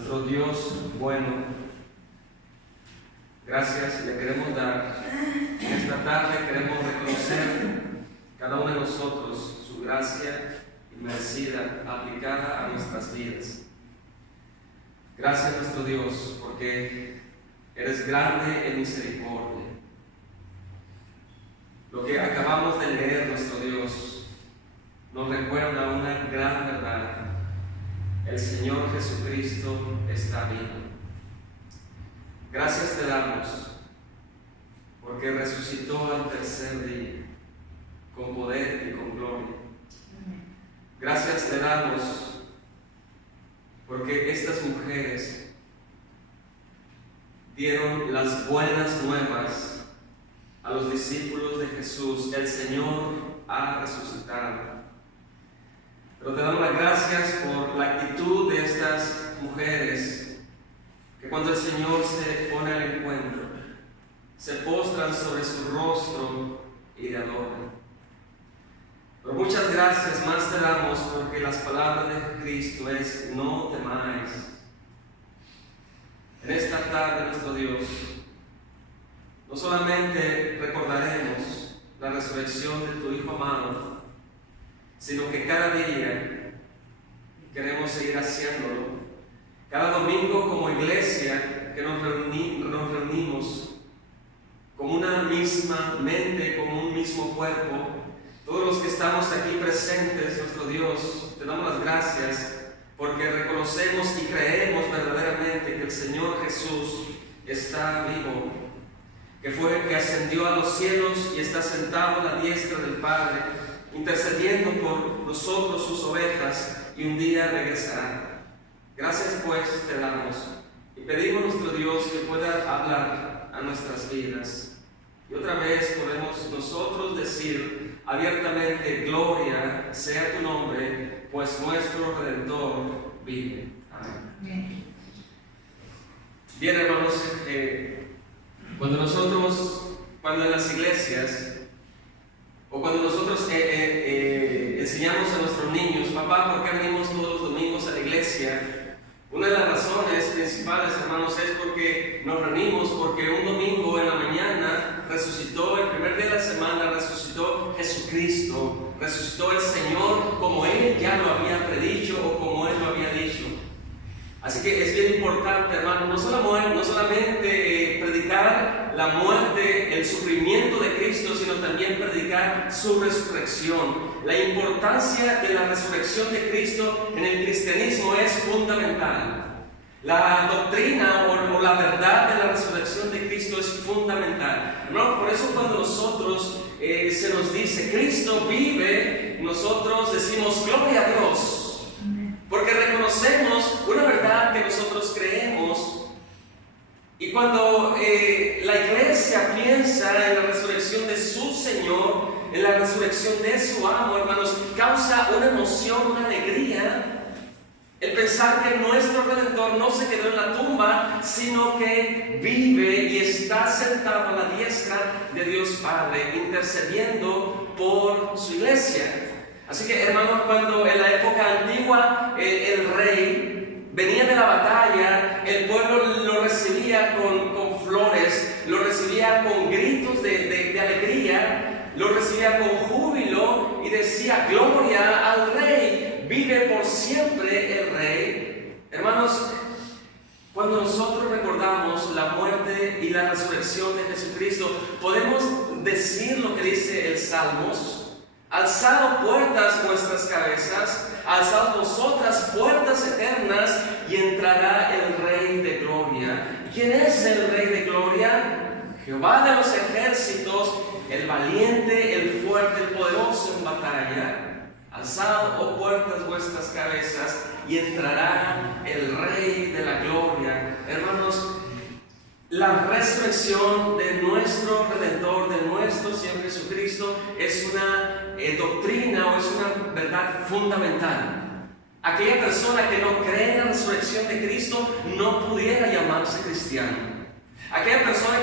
nuestro Dios bueno, gracias le queremos dar. En esta tarde queremos reconocer cada uno de nosotros su gracia inmerecida, aplicada a nuestras vidas. Gracias nuestro Dios, porque eres grande en misericordia. Lo que acabamos de leer, nuestro Dios, nos recuerda una gran verdad. El Señor Jesucristo está vivo. Gracias te damos, porque resucitó al tercer día, con poder y con gloria. Gracias te damos, porque estas mujeres dieron las buenas nuevas a los discípulos de Jesús. El Señor ha resucitado. Pero te damos las gracias por la actitud de estas mujeres, que cuando el Señor se pone al encuentro, se postran sobre su rostro y le adoran. Pero muchas gracias más te damos, porque las palabras de Cristo es: no temáis. En esta tarde, nuestro Dios, no solamente recordaremos la resurrección de tu Hijo amado, sino que cada día queremos seguir haciéndolo. Cada domingo como iglesia que nos reunimos como una misma mente, como un mismo cuerpo, todos los que estamos aquí presentes, nuestro Dios, te damos las gracias porque reconocemos y creemos verdaderamente que el Señor Jesús está vivo, que ascendió a los cielos y está sentado a la diestra del Padre, intercediendo por nosotros, sus ovejas, y un día regresará. Gracias pues te damos y pedimos, nuestro Dios, que pueda hablar a nuestras vidas. Y otra vez podemos nosotros decir abiertamente: gloria sea tu nombre, pues nuestro Redentor vive. Amén. Bien, hermanos, cuando en las iglesias o cuando nosotros enseñamos a nuestros niños: papá, ¿por qué venimos todos los domingos a la iglesia? Una de las razones principales, hermanos, es porque nos reunimos, porque un domingo en la mañana resucitó, el primer día de la semana resucitó Jesucristo, resucitó el Señor como Él ya lo había predicho o como Él lo había dicho. Así que es bien importante, hermanos, no solamente predicar la muerte, el sufrimiento de Cristo, sino también predicar su resurrección. La importancia de la resurrección de Cristo en el cristianismo es fundamental. La doctrina o la verdad de la resurrección de Cristo es fundamental. Hermanos, por eso cuando nosotros se nos dice Cristo vive, nosotros decimos gloria a Dios. Porque reconocemos una verdad que nosotros creemos. Y cuando la iglesia piensa en la resurrección de su Señor, en la resurrección de su amo, hermanos, causa una emoción, una alegría, el pensar que nuestro Redentor no se quedó en la tumba, sino que vive y está sentado a la diestra de Dios Padre, intercediendo por su iglesia. Así que, hermanos, cuando en la época antigua el rey venía de la batalla, el pueblo lo recibía con flores, lo recibía con gritos de alegría, lo recibía con júbilo y decía: gloria al rey, vive por siempre el rey. Hermanos, cuando nosotros recordamos la muerte y la resurrección de Jesucristo, podemos decir lo que dice el Salmos: alzad puertas vuestras cabezas, alzad vosotras puertas eternas, y entrará el Rey de gloria. ¿Quién es el Rey de gloria? Jehová de los ejércitos, el valiente, el fuerte, el poderoso en batalla. Alzad, oh puertas, vuestras cabezas, y entrará el Rey de la gloria. Hermanos, la resurrección de nuestro Redentor, de nuestro Señor Jesucristo, es una doctrina o es una verdad fundamental. Aquella persona que no cree en la resurrección de Cristo no pudiera llamarse cristiano. Aquella persona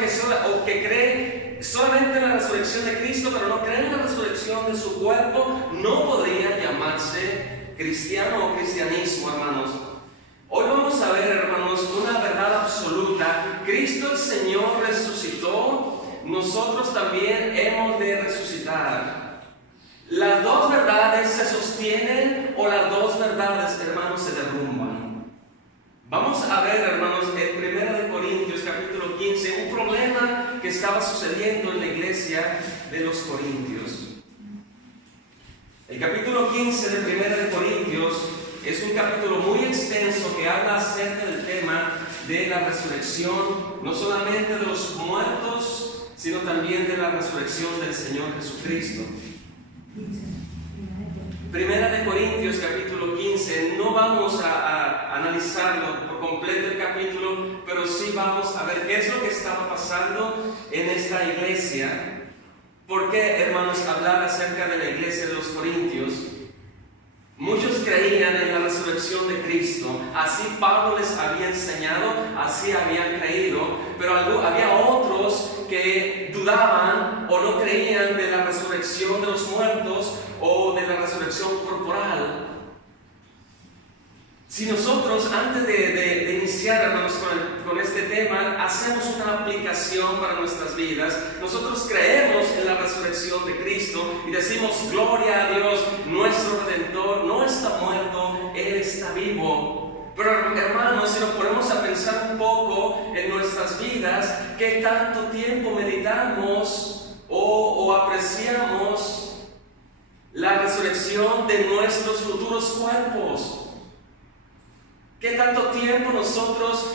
que cree solamente en la resurrección de Cristo, pero no cree en la resurrección de su cuerpo, no podría llamarse cristiano o cristianismo, hermanos. Hoy vamos a ver, hermanos, nosotros también hemos de resucitar. ¿Las dos verdades se sostienen o las dos verdades, hermanos, se derrumban? Vamos a ver, hermanos, en 1 Corintios capítulo 15, un problema que estaba sucediendo en la iglesia de los Corintios. El capítulo 15 de 1 Corintios es un capítulo muy extenso que habla acerca del tema de la resurrección, no solamente de los muertos, sino también de la resurrección del Señor Jesucristo. 1 Corintios capítulo 15, no vamos a analizarlo por completo el capítulo, pero sí vamos a ver qué es lo que estaba pasando en esta iglesia. ¿Por qué, hermanos, hablar acerca de la iglesia de los Corintios? Muchos creían en la resurrección de Cristo, así Pablo les había enseñado, así habían creído, pero había otros que dudaban o no creían de la resurrección de los muertos o de la resurrección corporal. Si nosotros, antes de iniciar, hermanos, con este tema, hacemos una aplicación para nuestras vidas, nosotros creemos en la resurrección de Cristo y decimos: gloria a Dios, nuestro Redentor no está muerto, Él está vivo. Pero, hermanos, si nos ponemos a pensar un poco en nuestras vidas, ¿qué tanto tiempo meditamos o apreciamos la resurrección de nuestros futuros cuerpos? ¿Qué tanto tiempo nosotros,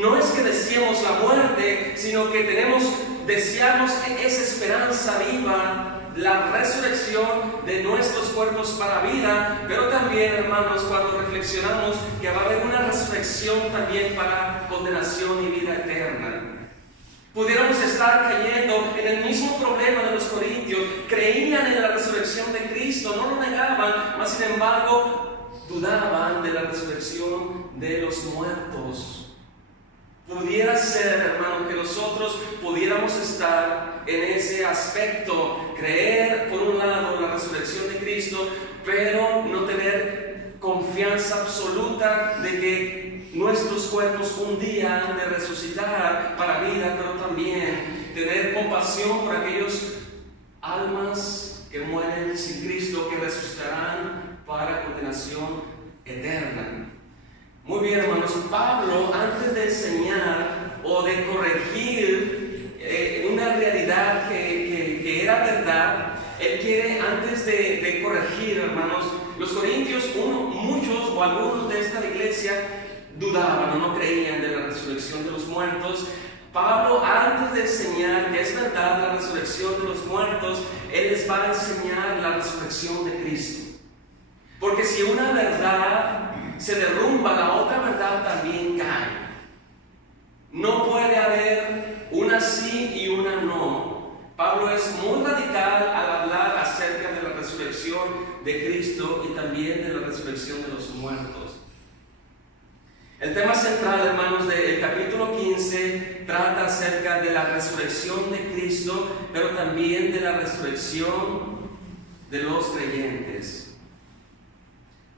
no es que deseemos la muerte, sino que deseamos esa esperanza viva, la resurrección de nuestros cuerpos para vida, pero también, hermanos, cuando reflexionamos que va a haber una resurrección también para condenación y vida eterna? Pudiéramos estar cayendo en el mismo problema de los corintios. Creían en la resurrección de Cristo, no lo negaban, mas sin embargo dudaban de la resurrección de los muertos. Pudiera ser, hermano, que nosotros pudiéramos estar en ese aspecto, creer por un lado en la resurrección de Cristo, pero no tener confianza absoluta de que nuestros cuerpos un día han de resucitar para vida, pero también tener compasión por aquellos almas que mueren sin Cristo, que resucitarán para condenación eterna. Muy bien, hermanos, Pablo, antes de enseñar o de corregir una realidad que era verdad, él quiere, antes de corregir, hermanos, los corintios, muchos o algunos de esta iglesia dudaban o no creían de la resurrección de los muertos. Pablo, antes de enseñar que es verdad la resurrección de los muertos, él les va a enseñar la resurrección de Cristo. Porque si una verdad se derrumba, la otra verdad también cae. No puede haber una sí y una no. Pablo es muy radical al hablar acerca de la resurrección de Cristo y también de la resurrección de los muertos. El tema central, hermanos, del capítulo 15 trata acerca de la resurrección de Cristo, pero también de la resurrección de los creyentes.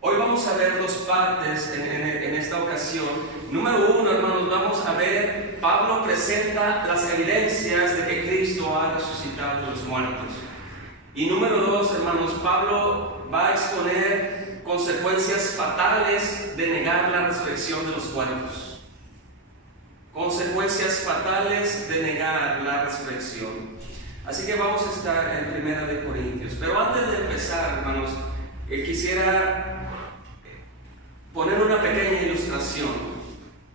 Hoy vamos a ver dos partes en esta ocasión. Número uno, hermanos, vamos a ver, Pablo presenta las evidencias de que Cristo ha resucitado de los muertos. Y número dos, hermanos, Pablo va a exponer consecuencias fatales de negar la resurrección de los muertos. Consecuencias fatales de negar la resurrección. Así que vamos a estar en 1 Corintios. Pero antes de empezar, hermanos, quisiera poner una pequeña ilustración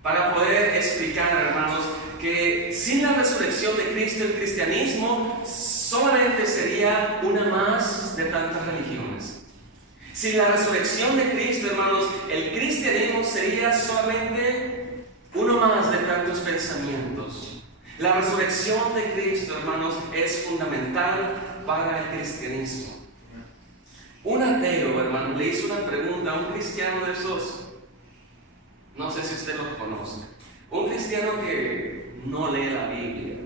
para poder explicar, hermanos, que sin la resurrección de Cristo, el cristianismo solamente sería una más de tantas religiones. Sin la resurrección de Cristo, hermanos, el cristianismo sería solamente uno más de tantos pensamientos. La resurrección de Cristo, hermanos, es fundamental para el cristianismo. Un ateo, hermano, le hizo una pregunta a un cristiano de esos, no sé si usted lo conoce, un cristiano que no lee la Biblia,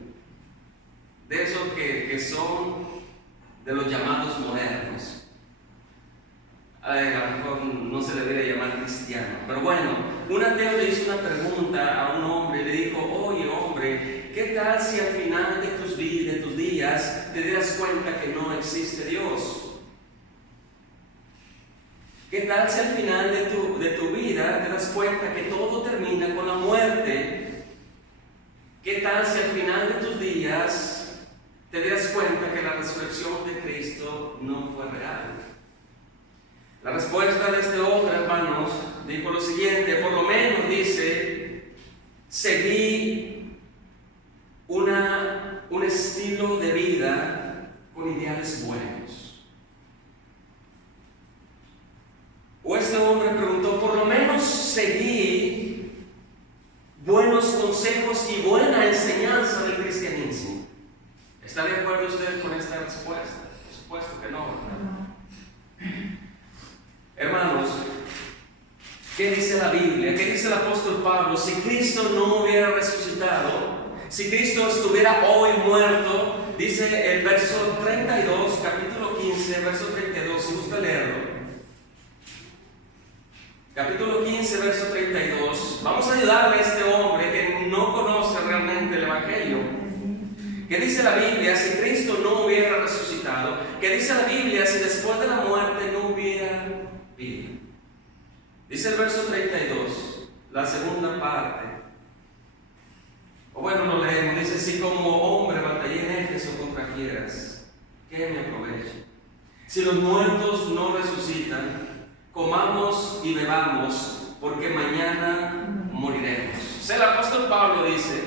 de esos que son de los llamados modernos. A lo mejor no se le debería llamar cristiano, pero bueno, un ateo le hizo una pregunta a un hombre y le dijo: oye, hombre, ¿qué tal si al final de tus vidas días te das cuenta que no existe Dios? ¿Qué tal si al final de tu vida te das cuenta que todo termina con la muerte? ¿Qué tal si al final de tus días te das cuenta que la resurrección de Cristo no fue real? La respuesta de este hombre, hermanos, dijo lo siguiente, por lo menos dice, seguí un estilo de vida con ideales buenos. O este hombre preguntó, por lo menos seguí buenos consejos y buena enseñanza del cristianismo. ¿Está de acuerdo usted con esta respuesta? Por supuesto que no, ¿verdad? Hermanos, ¿qué dice la Biblia? ¿Qué dice el apóstol Pablo? Si Cristo no hubiera resucitado, si Cristo estuviera hoy muerto, dice el verso 32, capítulo 15, verso 32, si gusta leerlo. Capítulo 15, verso 32. Vamos a ayudarle a este hombre que no conoce realmente el Evangelio. ¿Qué dice la Biblia si Cristo no hubiera resucitado? ¿Qué dice la Biblia si después de la muerte no hubiera vida? Dice el verso 32, la segunda parte. O bueno, lo leemos. Dice, si como hombre batallé en Éfeso contra fieras, ¿qué me aprovecha? Si los muertos no resucitan, comamos y bebamos, porque mañana moriremos. O sea, el apóstol Pablo dice,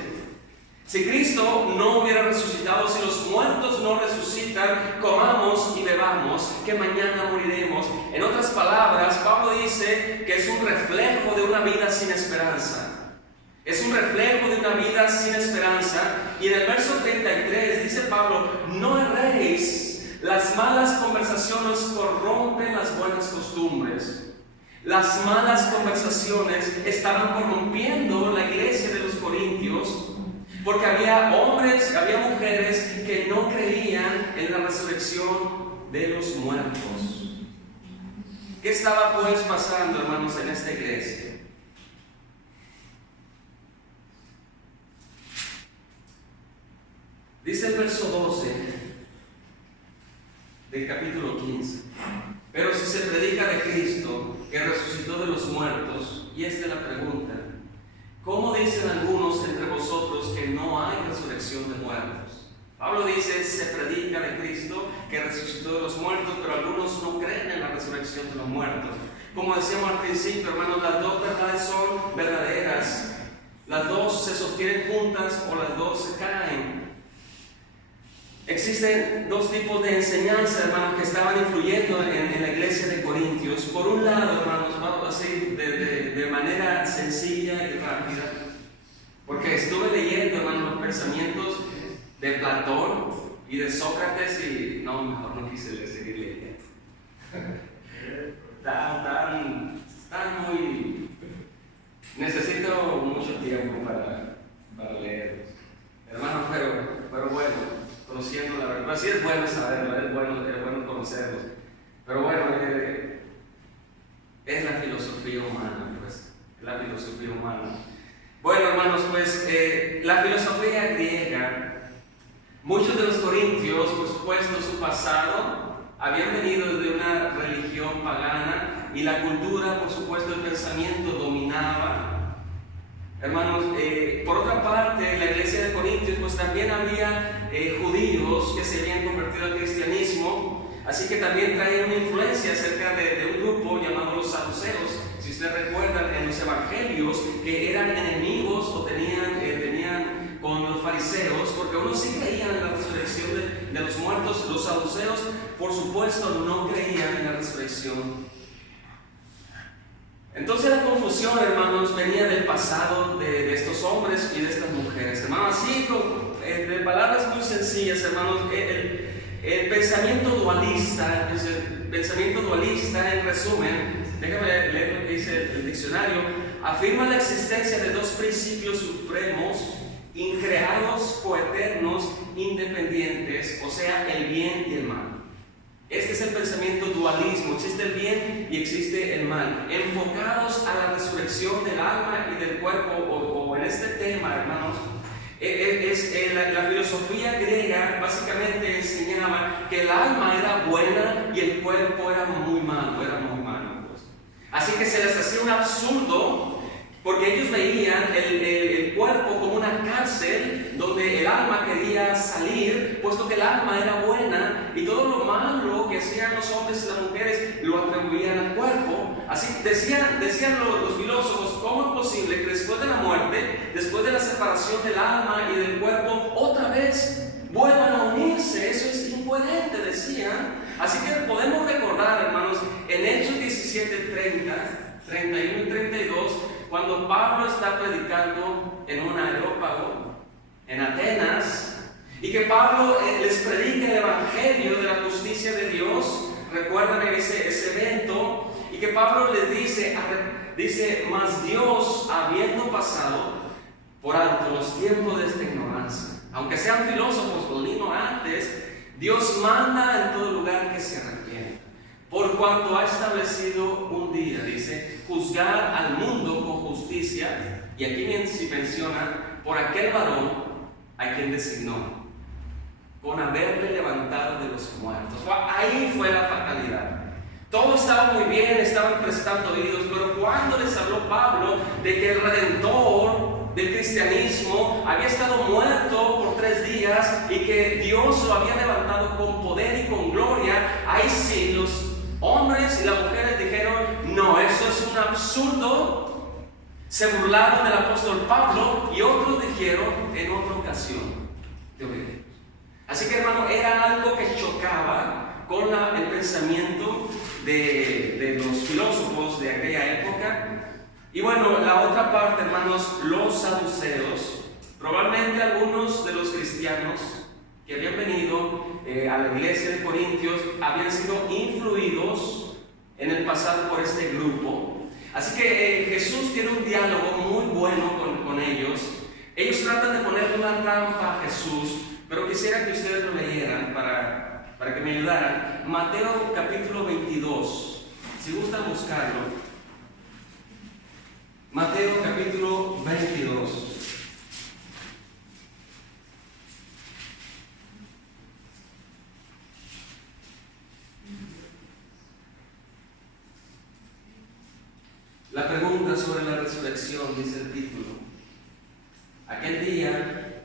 si Cristo no hubiera resucitado, si los muertos no resucitan, comamos y bebamos, que mañana moriremos. En otras palabras, Pablo dice que es un reflejo de una vida sin esperanza. Es un reflejo de una vida sin esperanza. Y en el verso 33 dice Pablo, no erréis, las malas conversaciones corrompen las buenas costumbres. Las malas conversaciones estaban corrompiendo la iglesia de los Corintios, porque había hombres, había mujeres que no creían en la resurrección de los muertos. ¿Qué estaba pues pasando, hermanos, en esta iglesia? Dice el verso 12 del capítulo 15. Pero si se predica de Cristo, que resucitó de los muertos, y esta es la pregunta, ¿cómo dicen algunos entre vosotros que no hay resurrección de muertos? Pablo dice, se predica de Cristo, que resucitó de los muertos, pero algunos no creen en la resurrección de los muertos. Como decíamos al principio, hermanos, las dos verdades son verdaderas. Las dos se sostienen juntas o las dos se caen. Existen dos tipos de enseñanza, hermanos, que estaban influyendo en la iglesia de Corintios. Por un lado, hermanos, vamos a decir de manera sencilla y rápida, porque estuve leyendo, hermanos, los pensamientos de Platón y de Sócrates y no, mejor no quise seguir leyendo. Están muy... Necesito mucho tiempo para leerlos, hermanos, pero bueno. Conociendo la verdad, pero sí es bueno saberlo, es bueno conocerlos. Pero bueno, es la filosofía humana, pues, la filosofía humana. Bueno, hermanos, pues, la filosofía griega, muchos de los corintios, por supuesto, su pasado, habían venido de una religión pagana y la cultura, por supuesto, el pensamiento dominaba. Hermanos, por otra parte, la iglesia de Corintios, pues también había judíos que se habían convertido al cristianismo, así que también traían una influencia acerca de un grupo llamado los saduceos. Si ustedes recuerdan, en los evangelios, que eran enemigos o tenían con los fariseos, porque unos sí creían en la resurrección de los muertos. Los saduceos, por supuesto, no creían en la resurrección. Entonces la confusión, hermanos, venía del pasado de estos hombres y de estas mujeres. Hermanos, así de palabras muy sencillas, hermanos, el pensamiento dualista, en resumen, déjame leer lo que dice el diccionario, afirma la existencia de dos principios supremos, increados, coeternos, independientes, o sea, el bien y el mal. Este es el pensamiento dualismo, existe el bien y existe el mal, enfocados a la resurrección del alma y del cuerpo, o en este tema, hermanos, La filosofía griega básicamente enseñaba que el alma era buena y el cuerpo era muy malo, pues. Así que se les hacía un absurdo, porque ellos veían el cuerpo como una cárcel donde el alma quería salir, puesto que el alma era buena y todo lo malo que hacían los hombres y las mujeres lo atribuían al cuerpo. Así decían los filósofos: ¿cómo es posible que después de la muerte, después de la separación del alma y del cuerpo, otra vez vuelvan a unirse? Eso es incoherente, decían. Así que podemos recordar, hermanos, en Hechos 17, 31 y 32, cuando Pablo está predicando en un aerópago en Atenas, y que Pablo les predica el evangelio de la justicia de Dios. Recuerdan ese evento, y que Pablo les dice: mas Dios, habiendo pasado por alto los tiempos de esta ignorancia, aunque sean filósofos o ignorantes, Dios manda en todo lugar que se arrepientan, por cuanto ha establecido un día, dice, juzgar al mundo con justicia, y aquí menciona por aquel varón a quien designó, con haberle levantado de los muertos. Ahí fue la fatalidad. Todo estaba muy bien, estaban prestando oídos, pero cuando les habló Pablo de que el Redentor del cristianismo había estado muerto por 3 días y que Dios lo había levantado con poder y con gloria, ahí sí los hombres y las mujeres dijeron: no, eso es un absurdo. Se burlaron del apóstol Pablo, y otros dijeron en otra ocasión: te oiremos. Así que, hermano, era algo que chocaba con el pensamiento de los filósofos de aquella época. Y bueno, la otra parte, hermanos, los saduceos. Probablemente algunos de los cristianos que habían venido a la iglesia de Corintios habían sido influidos en el pasado por este grupo. Así que Jesús tiene un diálogo muy bueno con ellos. Ellos tratan de ponerle una trampa a Jesús, pero quisiera que ustedes lo leyeran para que me ayudaran. Mateo capítulo 22, si gustan buscarlo. Mateo capítulo 22. La pregunta sobre la resurrección, dice el título. Aquel día,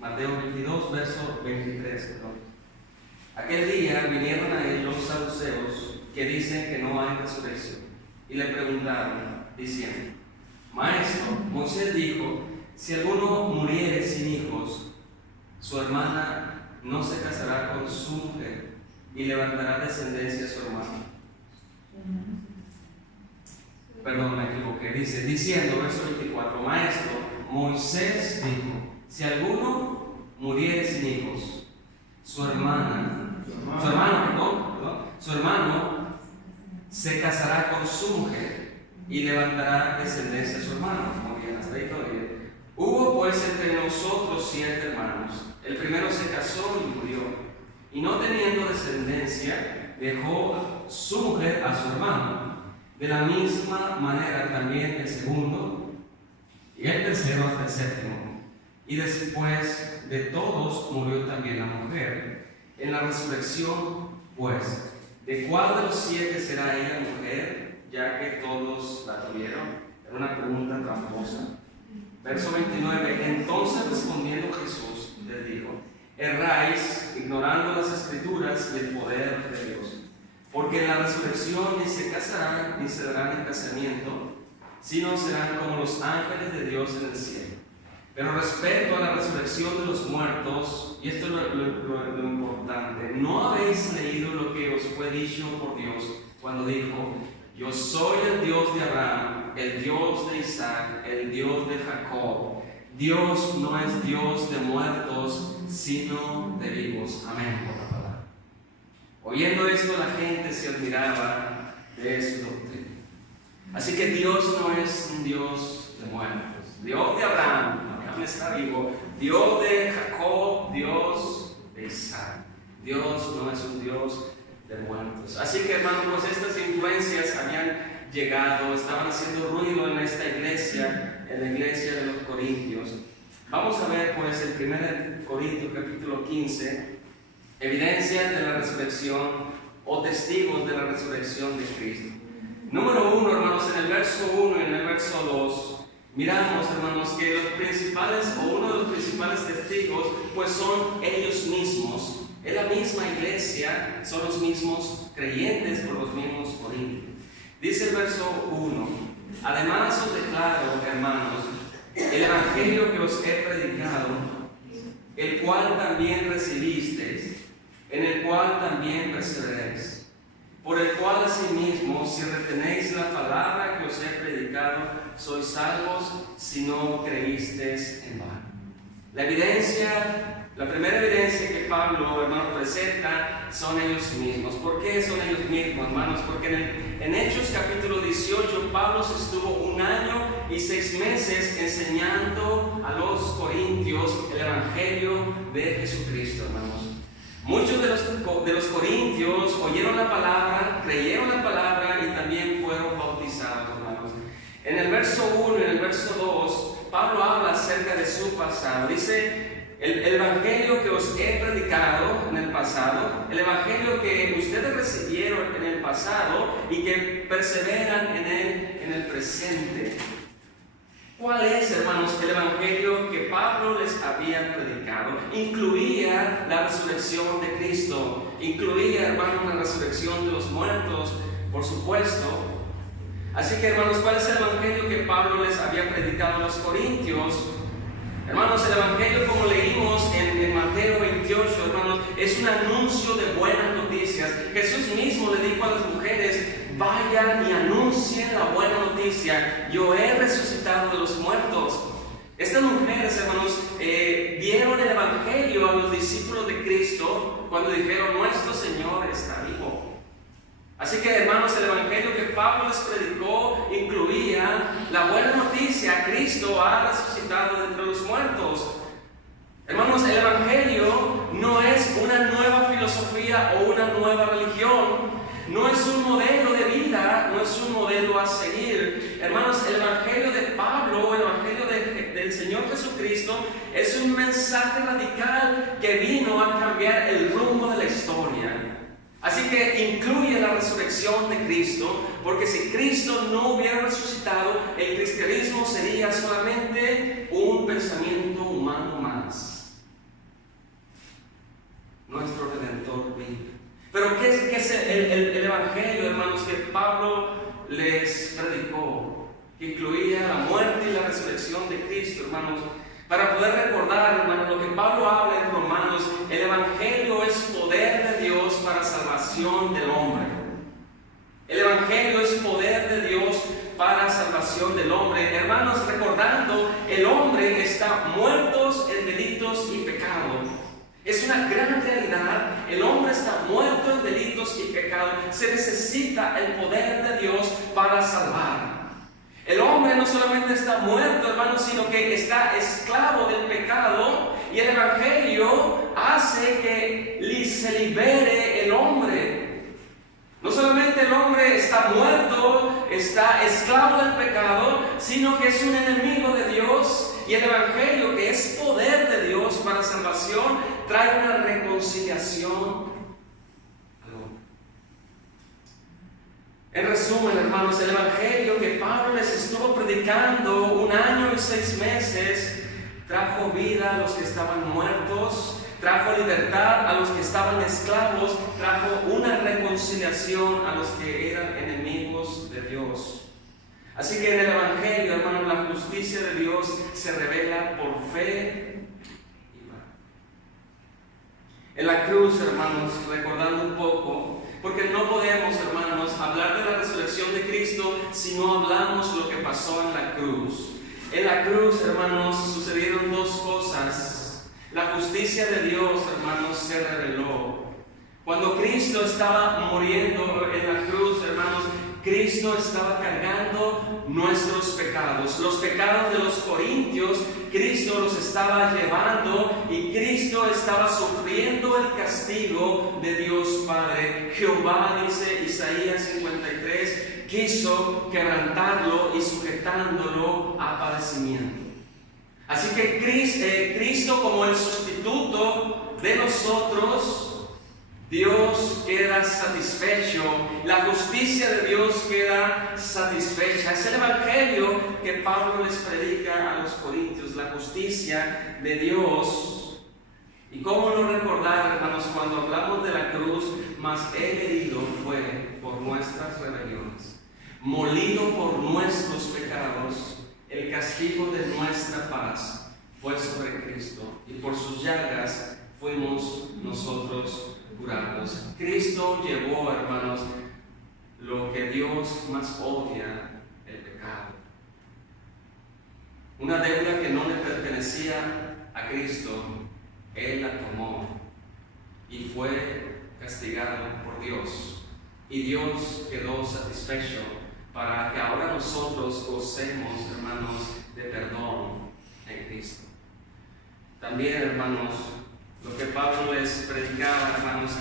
Mateo 22, verso 23, perdón. Aquel día vinieron a él los saduceos que dicen que no hay resurrección, y le preguntaron, diciendo: Maestro, Moisés dijo: si alguno muriere sin hijos, su hermana no se casará con su mujer y levantará descendencia a su hermano. Perdón, me equivoqué. Dice, diciendo, verso 24: Maestro, Moisés dijo: si alguno muriere sin hijos, su hermano se casará con su mujer y levantará descendencia a su hermano. Muy bien, hasta ahí todo bien. Hubo pues entre nosotros 7 hermanos. El primero se casó y murió, y no teniendo descendencia, dejó su mujer a su hermano. De la misma manera también el segundo, y el tercero hasta el séptimo. Y después de todos murió también la mujer. En la resurrección, pues, ¿de cuál de los 7 será ella mujer, ya que todos la tuvieron? Era una pregunta tramposa. Verso 29: entonces respondiendo Jesús les dijo: erráis, ignorando las escrituras y el poder de Dios, porque en la resurrección ni se casarán ni se darán en casamiento, sino serán como los ángeles de Dios en el cielo. Pero respecto a la resurrección de los muertos, y esto es lo importante, ¿no habéis leído lo que os fue dicho por Dios cuando dijo: yo soy el Dios de Abraham, el Dios de Isaac, el Dios de Jacob? Dios no es Dios de muertos, sino de vivos. Amén. Oyendo esto, la gente se admiraba de su doctrina. Así que Dios no es un Dios de muertos. Dios de Abraham está vivo. Dios de Jacob, Dios de Isaac. Dios no es un Dios de muertos. Así que, hermanos, pues estas influencias habían llegado, estaban haciendo ruido en esta iglesia, en la iglesia de los Corintios. Vamos a ver pues el 1 Corintios capítulo 15, evidencias de la resurrección o testigos de la resurrección de Cristo. Número 1, hermanos, en el verso 1 y en el verso 2, miramos, hermanos, que los principales o uno de los principales testigos pues son ellos mismos. Es la misma iglesia, son los mismos creyentes por los mismos corintios. Dice el verso 1: además os declaro, hermanos, el evangelio que os he predicado, el cual también recibisteis, en el cual también perseveréis, por el cual asimismo, si retenéis la palabra que os he predicado, sois salvos si no creísteis en vano. La primera evidencia que Pablo, hermano, presenta son ellos mismos. ¿Por qué son ellos mismos, hermanos? Porque en Hechos capítulo 18, Pablo estuvo 1 año y 6 meses enseñando a los corintios el evangelio de Jesucristo, hermanos. Muchos de los corintios oyeron la palabra, creyeron la palabra y también fueron bautizados, hermanos. En el verso 1 y en el verso 2, Pablo habla acerca de su pasado. Dice: el evangelio que os he predicado en el pasado, el evangelio que ustedes recibieron en el pasado y que perseveran en él en el presente. ¿Cuál es, hermanos, el evangelio que Pablo les había predicado? Incluía la resurrección de Cristo, incluía, hermanos, la resurrección de los muertos, por supuesto. Así que, hermanos, ¿cuál es el evangelio que Pablo les había predicado a los corintios? Hermanos, el evangelio, como leímos en Mateo 28, hermanos, es un anuncio de buenas noticias. Jesús mismo le dijo a las mujeres: vayan y anuncien la buena noticia, yo he resucitado de los muertos. Estas mujeres, hermanos, dieron el evangelio a los discípulos de Cristo cuando dijeron: nuestro Señor está vivo. Así que, hermanos, el evangelio que Pablo les predicó incluía la buena noticia: Cristo ha resucitado de entre los muertos. Hermanos, el evangelio no es una nueva filosofía o una nueva religión, no es un modelo de vida, no es un modelo a seguir. Hermanos, el evangelio de Pablo, el evangelio del Señor Jesucristo, es un mensaje radical que vino a cambiar el rumbo de la historia. Así que incluye la resurrección de Cristo, porque si Cristo no hubiera resucitado, el cristianismo sería solamente un pensamiento humano más. Nuestro Redentor vive. Pero ¿qué es el evangelio, hermanos, que Pablo les predicó? Que incluía la muerte y la resurrección de Cristo, hermanos. Para poder recordar, hermanos, lo que Pablo habla en Romanos: el evangelio es poder de Dios para salvación del hombre. El evangelio es poder de Dios para salvación del hombre. Hermanos, recordando, el hombre está muerto en delitos y pecados. Es una gran realidad. El hombre está muerto en delitos y pecados. Se necesita el poder de Dios para salvar. El hombre no solamente está muerto, hermanos, sino que está esclavo del pecado, y el evangelio hace que se libere el hombre. No solamente el hombre está muerto, está esclavo del pecado, sino que es un enemigo de Dios, y el evangelio, que es poder de Dios para salvación, trae una reconciliación. En resumen, hermanos, el evangelio que Pablo les estuvo predicando 1 año y 6 meses trajo vida a los que estaban muertos, trajo libertad a los que estaban esclavos, trajo una reconciliación a los que eran enemigos de Dios. Así que en el evangelio, hermanos, la justicia de Dios se revela por fe y fe. En la cruz, hermanos, recordando un poco, porque no podemos, hermanos, hablar de la resurrección de Cristo si no hablamos lo que pasó en la cruz. En la cruz, hermanos, sucedieron 2 cosas. La justicia de Dios, hermanos, se reveló. Cuando Cristo estaba muriendo en la cruz, hermanos, Cristo estaba cargando nuestros pecados. Los pecados de los corintios, Cristo los estaba llevando, y Cristo estaba sufriendo el castigo de Dios Padre. Jehová, dice Isaías 53, quiso quebrantarlo y sujetándolo a padecimiento. Así que Cristo como el sustituto de nosotros, Dios queda satisfecho, la justicia de Dios queda satisfecha. Es el evangelio que Pablo les predica a los corintios, la justicia de Dios. Y cómo no recordar, hermanos, cuando hablamos de la cruz, mas Él herido fue por nuestras rebeliones, molido por nuestros pecados, el castigo de nuestra paz fue sobre Cristo, y por sus llagas fuimos nosotros curados. Cristo llevó, hermanos, lo que Dios más odia, el pecado. Una deuda que no le pertenecía a Cristo, Él la tomó y fue castigado por Dios. Y Dios quedó satisfecho para que ahora nosotros gocemos, hermanos, de perdón en Cristo. También, hermanos, lo que Pablo les predicaba, hermanos,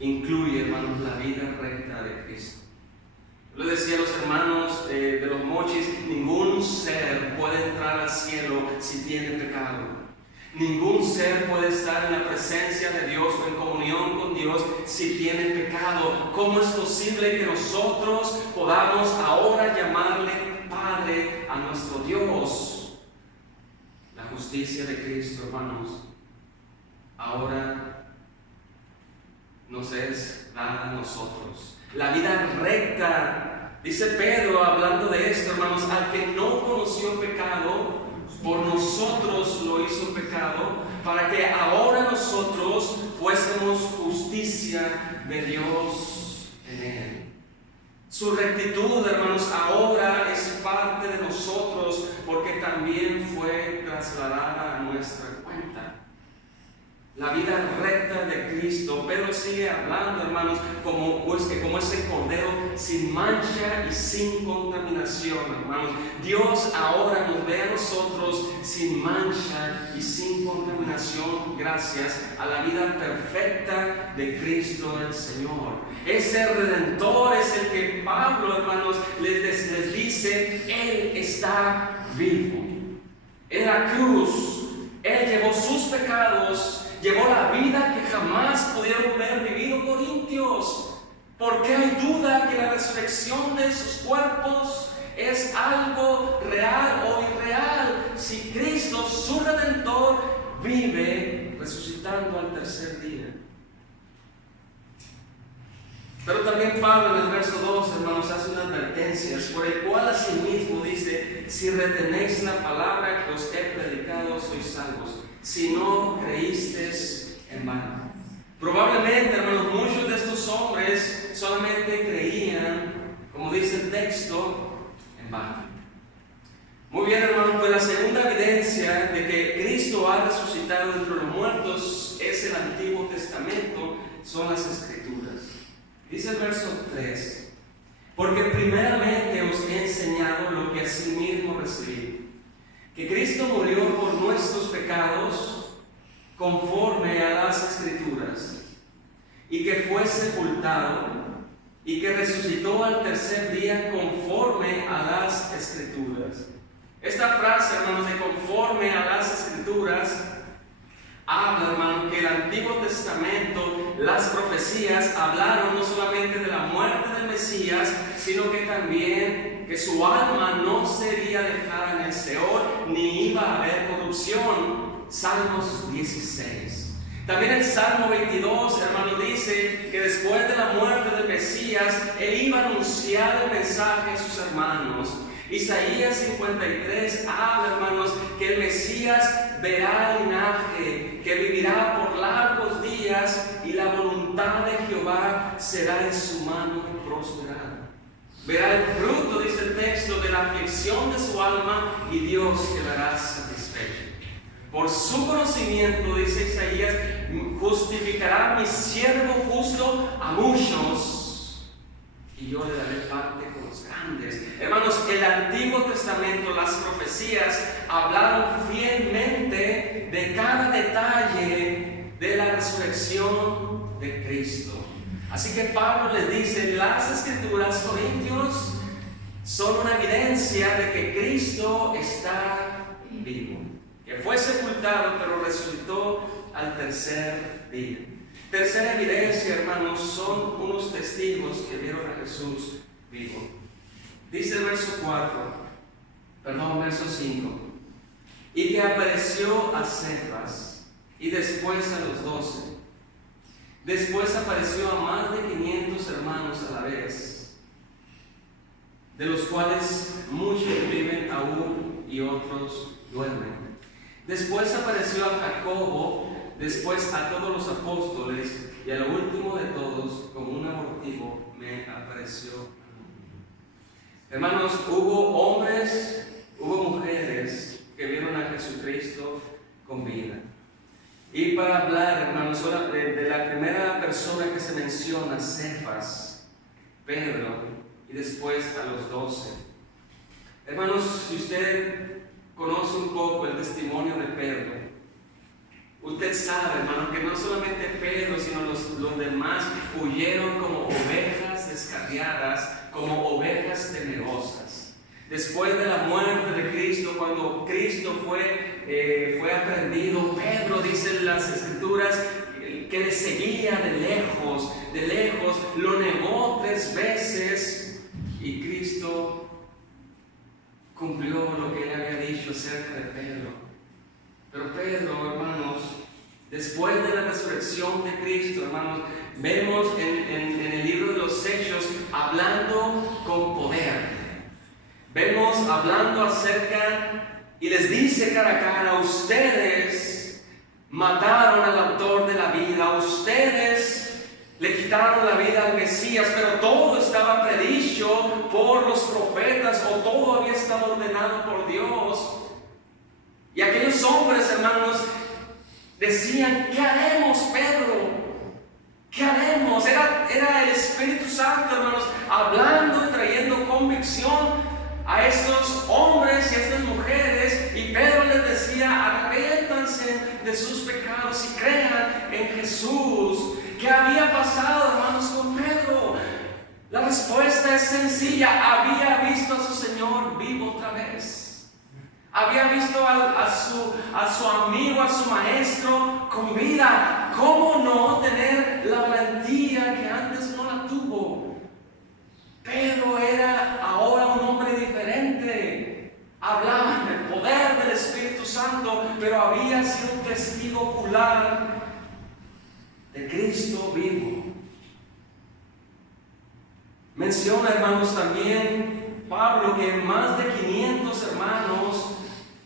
incluye, hermanos, la vida recta de Cristo. Yo les decía a los hermanos de los mochis, ningún ser puede entrar al cielo si tiene pecado. Ningún ser puede estar en la presencia de Dios o en comunión con Dios si tiene pecado. ¿Cómo es posible que nosotros podamos ahora llamarle Padre a nuestro Dios? La justicia de Cristo, hermanos, ahora nos es dada a nosotros. La vida recta, dice Pedro hablando de esto, hermanos, al que no conoció pecado, por nosotros lo hizo pecado, para que ahora nosotros fuésemos justicia de Dios en Él. Su rectitud, hermanos, ahora es parte de nosotros, porque también fue trasladada a nuestra cuenta. La vida recta de Cristo. Pedro sigue hablando, hermanos, como ese cordero sin mancha y sin contaminación, hermanos. Dios ahora nos ve a nosotros sin mancha y sin contaminación gracias a la vida perfecta de Cristo el Señor. Ese Redentor es el que Pablo, hermanos, les dice, Él está vivo. En la cruz, Él llevó sus pecados, llevó la vida que jamás pudieron haber vivido corintios. Porque hay duda que la resurrección de sus cuerpos es algo real o irreal. Si Cristo, su Redentor, vive resucitando al tercer día. Pero también Pablo en el verso 2, hermanos, hace una advertencia, por el cual asimismo dice, si retenéis la palabra que os he predicado, sois salvos. Si no creísteis en vano. Probablemente, hermanos, muchos de estos hombres solamente creían, como dice el texto, en vano. Muy bien, hermanos, pues la segunda evidencia de que Cristo ha resucitado de entre los muertos es el Antiguo Testamento, son las Escrituras. Dice el verso 3, porque primeramente os he enseñado lo que asimismo recibí, que Cristo murió por nuestros pecados conforme a las Escrituras, y que fue sepultado, y que resucitó al tercer día conforme a las Escrituras. Esta frase, hermanos, de conforme a las Escrituras, habla, hermano, que el Antiguo Testamento, las profecías hablaron no solamente de la muerte del Mesías, sino que también que su alma no sería dejada en el Seol, ni iba a haber corrupción. Salmos 16. También el Salmo 22, hermano, dice que después de la muerte del Mesías, Él iba a anunciar el mensaje a sus hermanos. Isaías 53 habla, hermanos, que el Mesías verá el linaje, que vivirá por largos días y la voluntad de Jehová será en su mano prosperada. Verá el fruto, dice el texto, de la aflicción de su alma y Dios quedará satisfecho. Por su conocimiento, dice Isaías, justificará mi siervo justo a muchos y yo le daré parte con los grandes. Hermanos, el Antiguo Testamento, las profecías hablaron fielmente de cada detalle de la resurrección de Cristo. Así que Pablo les dice, las Escrituras, Corintios, son una evidencia de que Cristo está vivo, que fue sepultado pero resucitó al tercer día. Tercera evidencia, hermanos, son unos testigos que vieron a Jesús vivo. Dice el verso 5, y que apareció a Cefas y después a los 12. Después apareció a más de 500 hermanos a la vez, de los cuales muchos viven aún y otros duermen. Después apareció a Jacobo, después a todos los apóstoles, y a lo último de todos, como un abortivo, me apareció. Hermanos, hubo hombres, hubo mujeres que vieron a Jesucristo con vida. Y para hablar, hermanos, de la primera persona que se menciona, Cefas, Pedro, y después a los 12. Hermanos, si usted conoce un poco el testimonio de Pedro, usted sabe, hermano, que no solamente Pedro, sino los demás huyeron como ovejas descarriadas, como ovejas temerosas. Después de la muerte de Cristo, cuando Cristo fue aprendido, Pedro, dicen las Escrituras, que le seguía de lejos, lo negó 3 veces, y Cristo cumplió lo que él había dicho acerca de Pedro. Pero Pedro, hermanos, después de la resurrección de Cristo, hermanos, vemos en el libro de los Hechos hablando con poder. Vemos hablando acerca, y les dice cara a cara: ustedes mataron al autor de la vida, ustedes le quitaron la vida al Mesías, pero todo estaba predicho por los profetas, o todo había estado ordenado por Dios. Y aquellos hombres, hermanos, decían: ¿qué haremos, Pedro? ¿Qué haremos? Era el Espíritu Santo, hermanos, hablando y trayendo convicción a estos hombres y a estas mujeres. Y Pedro les decía: arrepiéntanse de sus pecados y crean en Jesús. ¿Qué había pasado, hermanos, con Pedro? La respuesta es sencilla: había visto a su Señor vivo otra vez. Había visto a su amigo, a su maestro con vida. ¿Cómo no tener la valentía que antes no la tuvo? Pedro era ahora un hombre diferente. Hablaba del poder del Espíritu Santo, pero había sido un testigo ocular de Cristo vivo. Menciona, hermanos, también Pablo que más de 500 hermanos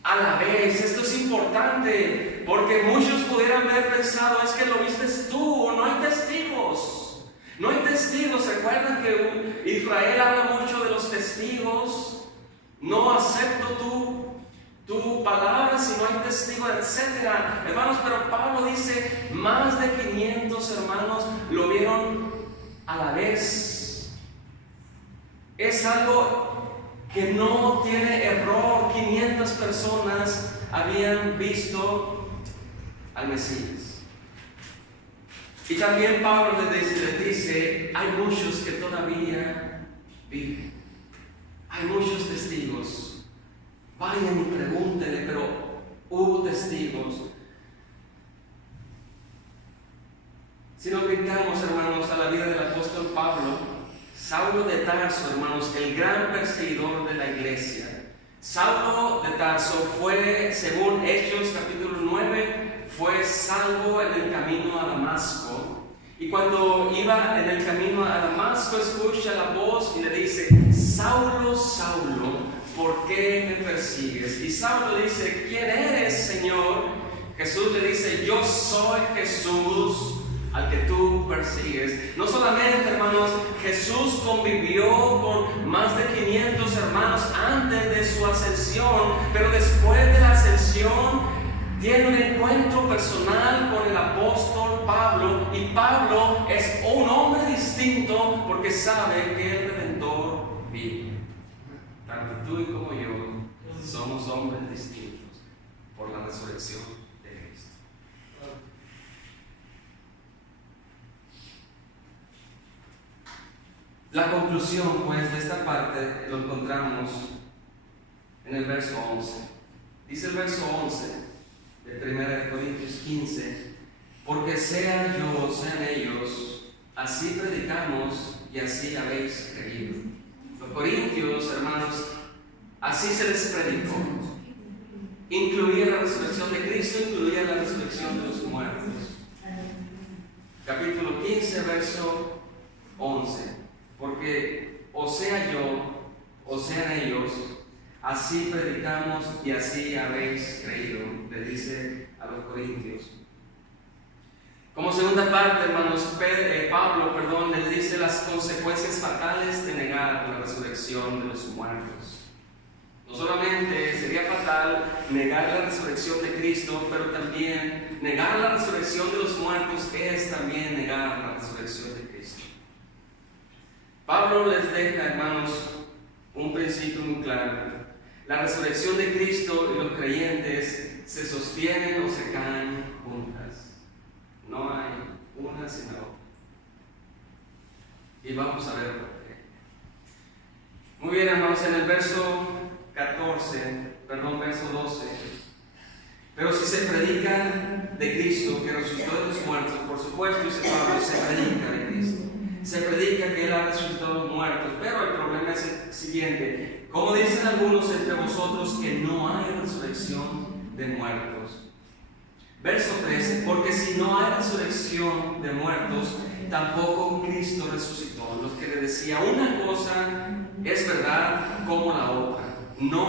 a la vez. Esto es importante porque muchos pudieran haber pensado: es que lo viste tú, no hay testigos. No hay testigos. ¿Recuerdan que Israel habla mucho de los testigos? No acepto tu palabra si no hay testigos, etc. Hermanos, pero Pablo dice: más de 500 hermanos lo vieron a la vez. Es algo que no tiene error. 500 personas habían visto al Mesías. Y también Pablo les dice: hay muchos que todavía viven. Hay muchos testigos. Vayan y pregúntenle, pero hubo testigos. Si nos brincamos, hermanos, a la vida del apóstol Pablo, Saulo de Tarso, hermanos, el gran perseguidor de la iglesia. Saulo de Tarso fue, según Hechos capítulo 9, fue salvo en el camino a Damasco. Y cuando iba en el camino a Damasco, escucha la voz y le dice: Saulo, Saulo, ¿por qué me persigues? Y Saulo dice: ¿quién eres, Señor? Jesús le dice: yo soy Jesús al que tú persigues. No solamente, hermanos, Jesús convivió con más de 500 hermanos antes de su ascensión, pero después de la ascensión tiene un encuentro personal con el apóstol Pablo, y Pablo es un hombre distinto porque sabe que el Redentor vive. Tanto tú y como yo somos hombres distintos por la resurrección de Cristo. La conclusión, pues, de esta parte lo encontramos en el verso 11. Dice el verso 11 de 1 Corintios 15: porque sea yo o sean ellos, así predicamos y así habéis creído. Los corintios, hermanos, así se les predicó. Incluía la resurrección de Cristo, incluía la resurrección de los muertos. Capítulo 15, verso 11. Porque o sea yo, o sean ellos, así predicamos y así habéis creído, le dice a los corintios. Como segunda parte, hermanos, Pablo les dice las consecuencias fatales de negar la resurrección de los muertos. No solamente sería fatal negar la resurrección de Cristo, pero también negar la resurrección de los muertos es también negar la resurrección de Cristo. Pablo les deja, hermanos, un principio muy claro. La resurrección de Cristo y los creyentes se sostienen o se caen juntas. No hay una sin la otra. Y vamos a ver por qué. Muy bien, hermanos, en el verso 12. Pero si se predica de Cristo que resucitó de los muertos, por supuesto, dice Pablo, se predica de Cristo. Se predica que Él ha resucitado de los muertos, pero el problema es el siguiente. Como dicen algunos entre vosotros que no hay resurrección de muertos. Verso 13, porque si no hay resurrección de muertos, tampoco Cristo resucitó. Los que le decía una cosa es verdad como la otra. No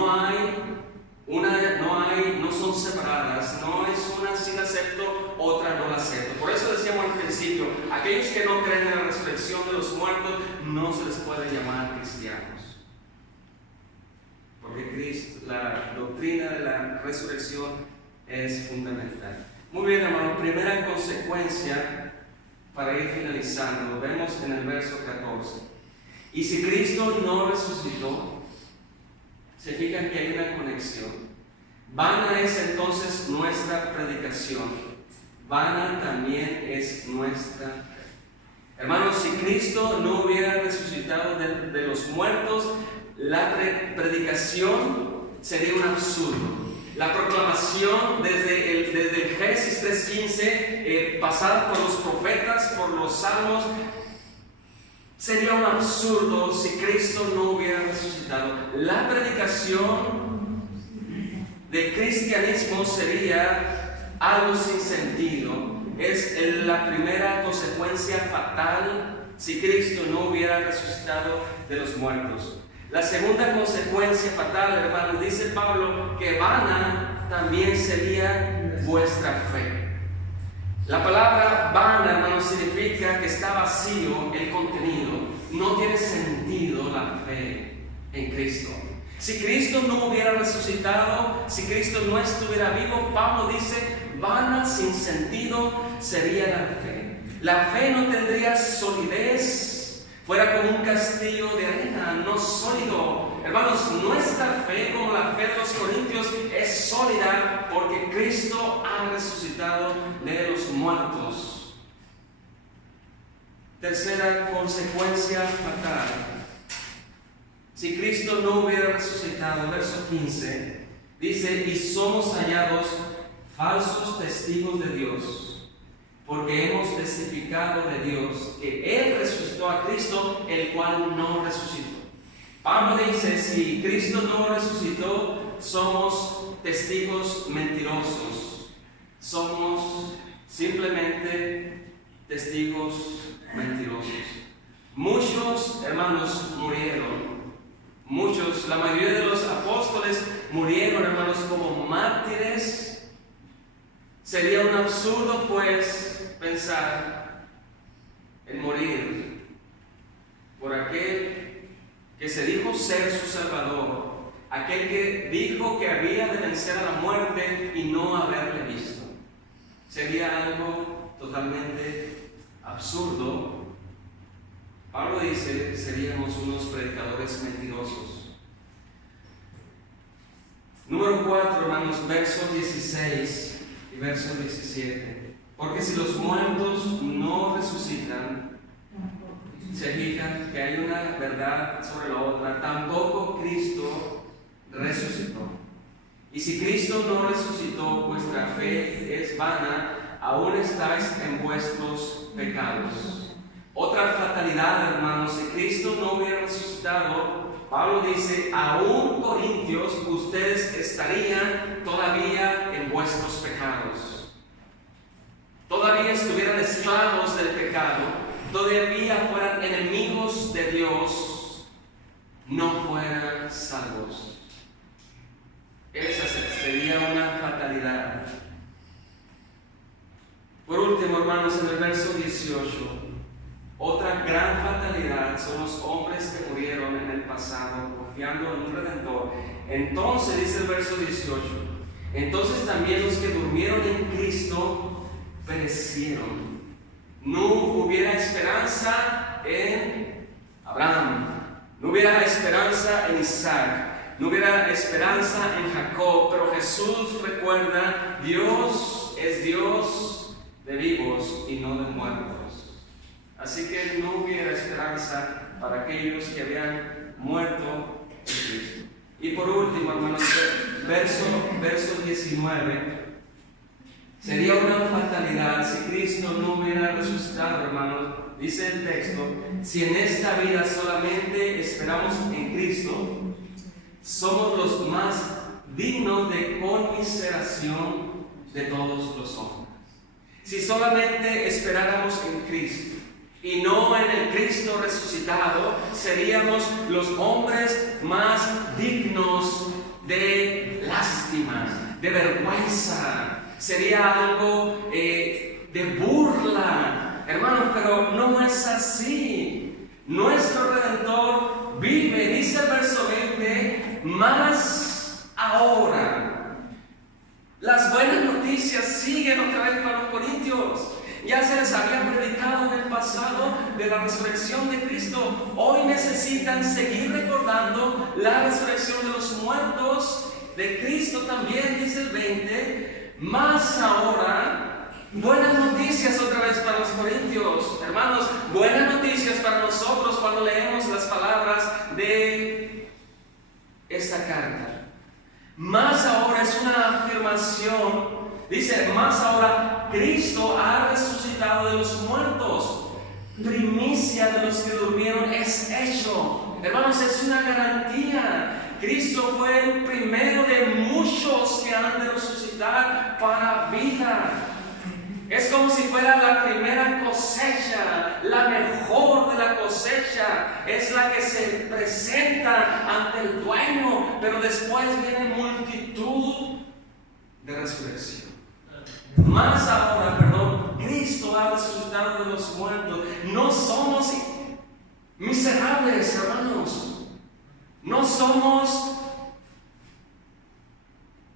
son separadas, no es una sí la acepto, otra no la acepto. Por eso decíamos al principio, aquellos que no creen en la resurrección de los muertos no se les puede llamar cristianos. Porque la doctrina de la resurrección es fundamental. Muy bien, hermano, primera consecuencia para ir finalizando, vemos en el verso 14. Y si Cristo no resucitó, se fijan que hay una conexión. Vana es entonces nuestra predicación, vana también es nuestra fe. Hermanos, si Cristo no hubiera resucitado de los muertos, la predicación sería un absurdo. La proclamación desde el Génesis 3:15, pasada por los profetas, por los salmos, sería un absurdo si Cristo no hubiera resucitado. La predicación del cristianismo sería algo sin sentido. Es la primera consecuencia fatal si Cristo no hubiera resucitado de los muertos. La segunda consecuencia fatal, hermanos, dice Pablo, que vana también sería vuestra fe. La palabra vana, hermanos, significa que está vacío el contenido. No tiene sentido la fe en Cristo. Si Cristo no hubiera resucitado, si Cristo no estuviera vivo, Pablo dice, vana, sin sentido sería la fe. La fe no tendría solidez, fuera como un castillo de arena, no sólido. Hermanos, nuestra fe, como la fe de los corintios, es sólida porque Cristo ha resucitado de los muertos. Tercera consecuencia fatal. Si Cristo no hubiera resucitado, verso 15, dice, y somos hallados falsos testigos de Dios, porque hemos testificado de Dios que Él resucitó a Cristo, el cual no resucitó. Pablo dice, si Cristo no resucitó, somos testigos mentirosos. Somos simplemente testigos mentirosos. Muchos hermanos murieron. La mayoría de los apóstoles murieron, hermanos, como mártires. Sería un absurdo, pues, pensar en morir por aquel que se dijo ser su Salvador, aquel que dijo que había de vencer a la muerte y no haberle visto. Sería algo totalmente absurdo. Pablo dice, seríamos unos predicadores mentirosos. Número 4, hermanos, versos 16 y verso 17. Porque si los muertos no resucitan, se fijan que hay una verdad sobre la otra. Tampoco Cristo resucitó. Y si Cristo no resucitó, vuestra fe es vana, aún estáis en vuestros pecados. Otra fatalidad, hermanos, si Cristo no hubiera resucitado, Pablo dice, aún Corintios, ustedes estarían todavía en vuestros pecados. Todavía estuvieran esclavos del pecado, todavía fueran enemigos de Dios, no fueran salvos. Esa sería una fatalidad. Por último, hermanos, en el verso 18, otra gran fatalidad son los hombres que murieron en el pasado, confiando en un Redentor. Entonces, dice el verso 18, entonces también los que durmieron en Cristo perecieron. No hubiera esperanza en Abraham, no hubiera esperanza en Isaac, no hubiera esperanza en Jacob, pero Jesús recuerda, Dios es Dios de vivos y no de muertos. Así que no hubiera esperanza para aquellos que habían muerto en Cristo. Y por último, hermanos, verso 19, sería una fatalidad si Cristo no hubiera resucitado, hermanos. Dice el texto, si en esta vida solamente esperamos en Cristo, somos los más dignos de conmiseración de todos los hombres. Si solamente esperáramos en Cristo y no en el Cristo resucitado, seríamos los hombres más dignos de lástima, de vergüenza. Sería algo de burla, hermanos, pero no es así. Nuestro Redentor vive, dice el verso 20, más ahora. Las buenas noticias siguen otra vez para los corintios. Ya se les había predicado en el pasado de la resurrección de Cristo. Hoy necesitan seguir recordando la resurrección de los muertos de Cristo también, dice el 20. Más ahora, buenas noticias otra vez para los corintios. Hermanos, buenas noticias para nosotros cuando leemos las palabras de esta carta. Más ahora es una afirmación. Dice, más ahora Cristo ha resucitado de los muertos. Primicia de los que durmieron es hecho. Hermanos, es una garantía. Cristo fue el primero de muchos que han de resucitar para vida. Es como si fuera la primera cosecha, la mejor de la cosecha. Es la que se presenta ante el dueño, pero después viene multitud de resurrección. Más ahora, Cristo ha resucitado de los muertos. No somos miserables, hermanos. No somos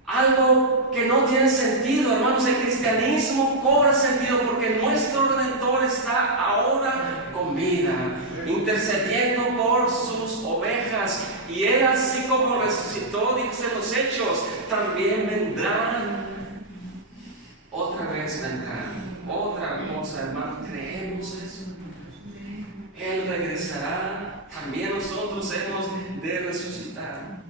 algo que no tiene sentido, hermanos. El cristianismo cobra sentido porque nuestro Redentor está ahora con vida, intercediendo por sus ovejas. Y Él, así como resucitó, dice en los Hechos, también vendrán. Otra vez vendrán. Otra cosa, hermanos, creemos eso. Él regresará. También nosotros hemos de resucitar.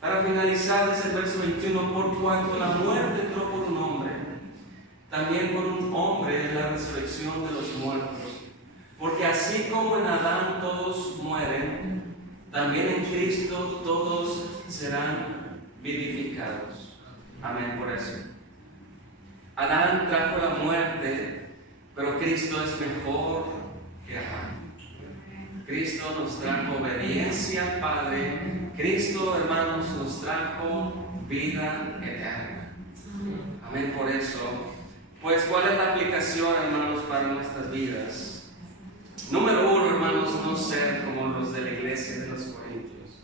Para finalizar, dice el verso 21, por cuanto la muerte entró por un hombre, también por un hombre es la resurrección de los muertos. Porque así como en Adán todos mueren, también en Cristo todos serán vivificados. Amén por eso. Adán trajo la muerte, pero Cristo es mejor que Adán. Cristo nos trajo obediencia al Padre. Cristo, hermanos, nos trajo vida eterna. Amén por eso. Pues, ¿cuál es la aplicación, hermanos, para nuestras vidas? Número uno, hermanos, no ser como los de la iglesia de los Corintios.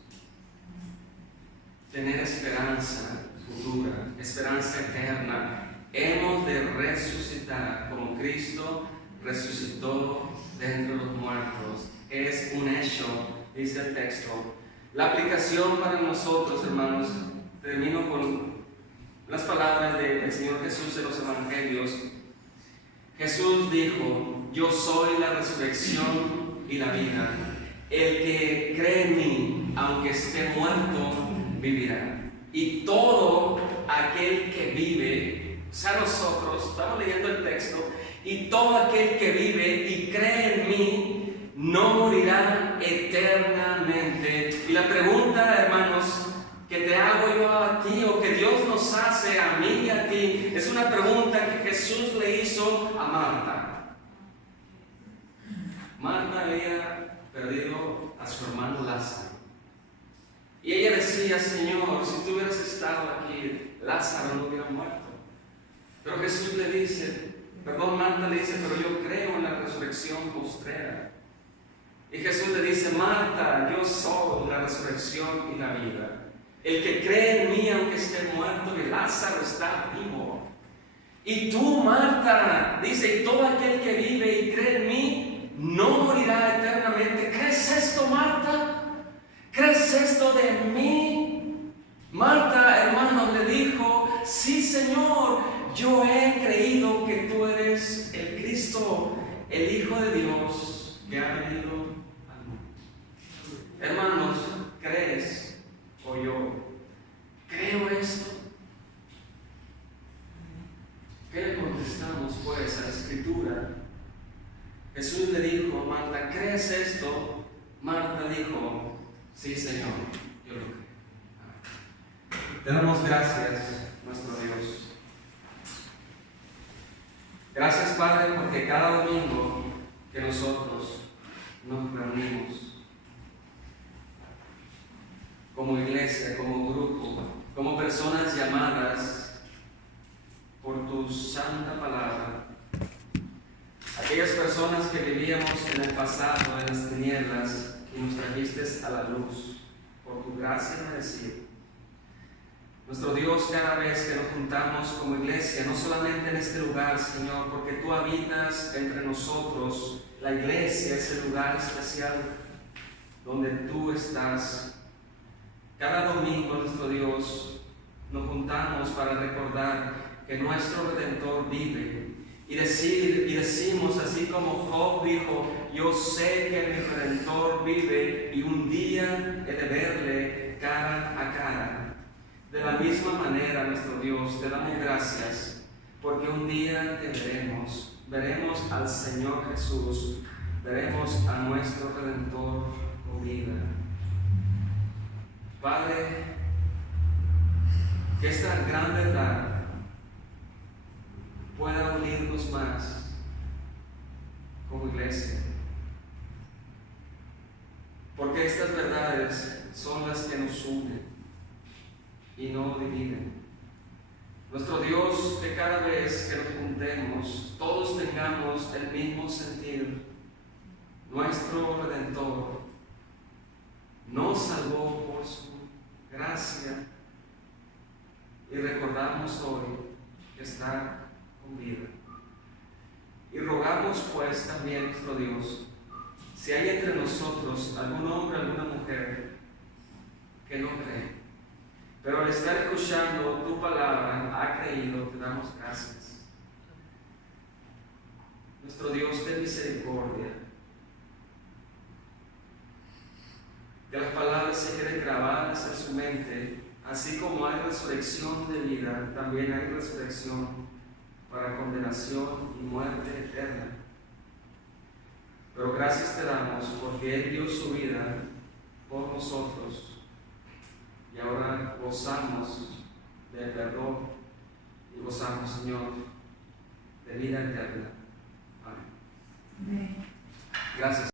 Tener esperanza futura, esperanza eterna. Hemos de resucitar como Cristo resucitó de entre los muertos. Es un hecho, dice el texto. La aplicación para nosotros, hermanos, termino con las palabras del Señor Jesús en los Evangelios. Jesús dijo, yo soy la resurrección y la vida. El que cree en mí, aunque esté muerto, vivirá. Y todo aquel que vive, o sea, nosotros, estamos leyendo el texto, y todo aquel que vive y cree en mí, no morirá eternamente. Y la pregunta, hermanos, que te hago yo a ti, o que Dios nos hace a mí y a ti, es una pregunta que Jesús le hizo a Marta. Marta había perdido a su hermano Lázaro. Y ella decía: Señor, si tú hubieras estado aquí, Lázaro no hubiera muerto. Pero Jesús le dice, Marta le dice: pero yo creo en la resurrección postrera. Y Jesús le dice: Marta, yo soy la resurrección y la vida. El que cree en mí, aunque esté muerto, y Lázaro está vivo. Y tú, Marta, dice: y todo aquel que vive y cree en mí, no morirá eternamente. ¿Crees esto, Marta? ¿Crees esto de mí? Marta, hermano, le dijo: sí, Señor, yo he creído que tú eres el Cristo, el Hijo de Dios que ha venido al mundo. Hermanos, ¿crees? O yo creo esto. ¿Qué le contestamos pues a la Escritura? Jesús le dijo a Marta: ¿crees esto? Marta dijo: sí, Señor, yo lo creo. Te damos gracias, nuestro Dios. Gracias, Padre, porque cada domingo que nosotros nos reunimos como iglesia, como grupo, como personas llamadas por tu santa palabra, aquellas personas que vivíamos en el pasado, en las tinieblas, y nos trajiste a la luz por tu gracia merecida. Nuestro Dios, cada vez que nos juntamos como iglesia, no solamente en este lugar, Señor, porque tú habitas entre nosotros, la iglesia es el lugar especial donde tú estás. Cada domingo, nuestro Dios, nos juntamos para recordar que nuestro Redentor vive y decimos, así como Job dijo: yo sé que mi Redentor vive y un día he de verle cara a cara. De la misma manera, nuestro Dios, te damos gracias porque un día te veremos al Señor Jesús, veremos a nuestro Redentor con vida. Padre, que esta gran verdad pueda unirnos más como iglesia, porque estas verdades son las que nos unen y no dividen. Nuestro Dios, que cada vez que nos juntemos, todos tengamos el mismo sentir. Nuestro Redentor nos salvó por su gracia y recordamos hoy que está con vida. Y rogamos pues también, nuestro Dios, si hay entre nosotros algún hombre, alguna mujer que no cree, pero al estar escuchando tu palabra ha creído, te damos gracias. Nuestro Dios de misericordia, que las palabras se queden grabadas en su mente. Así como hay resurrección de vida, también hay resurrección para condenación y muerte eterna. Pero gracias te damos porque Él dio su vida por nosotros y ahora gozamos del perdón y gozamos, Señor, de vida eterna. Amén. Gracias.